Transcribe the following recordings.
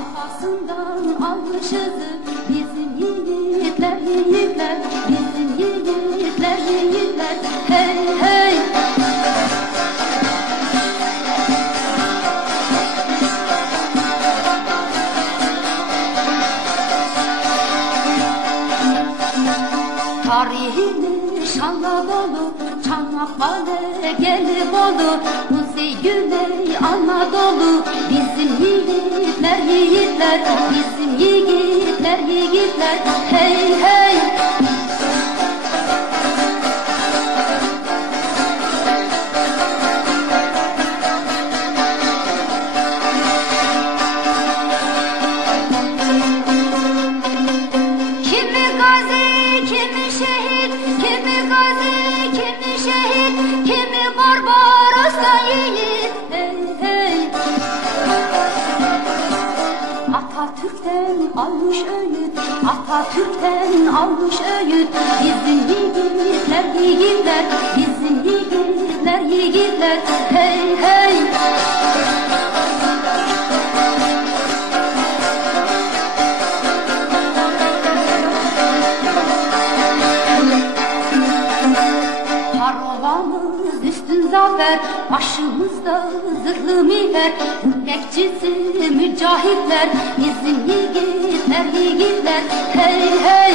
atasından almışız bizim yiğitler, yiğitler, bizim yiğitler, yiğitler, hey hey. Tarihini şanla dolu, Çanakkale, Gelibolu, Kuzey, Güney, Anadolu, bizim yiğitler, yiğitler, bizim yiğitler, yiğitler, hey hey. Kimi gazi, kimi şehit, kimi gazi, kimi şehit, kimi Barbaros'ta yiğit, hey hey. Atatürk'ten almış öğüt, Atatürk'ten almış öğüt, bizim yiğitler, yiğitler, bizim yiğitler, yiğitler, hey hey. Parolamız üstün zafer, başımızda zırhlı miğfer, bekçisi mücahitler, bizim yiğitler, yiğitler, hey hey.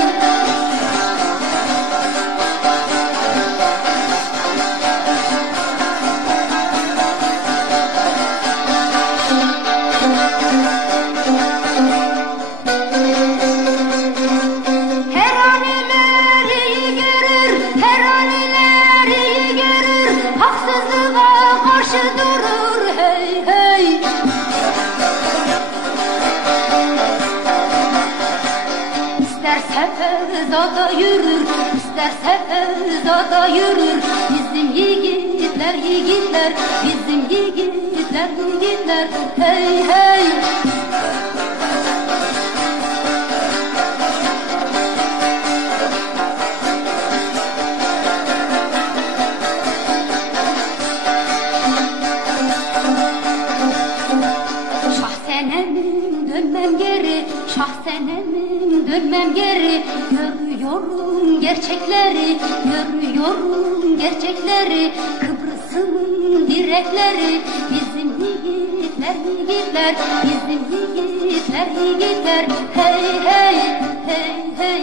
Her an ileri görür, her an ileri görür, haksızlığa karşı durur, hey hey. İsterse fezada yürür, isterse fezada yürür, bizim yiğitler, yiğitler, bizim yiğitler, yiğitler, hey hey. Şahsenemim dönmem geri, şahsenemim dönmem geri, görüyorum gerçekleri, görüyorum gerçekleri, Kıbrıs'ın direkleri, bizim yiğitler, yiğitler, bizim yiğitler, yiğitler, hey hey, hey hey.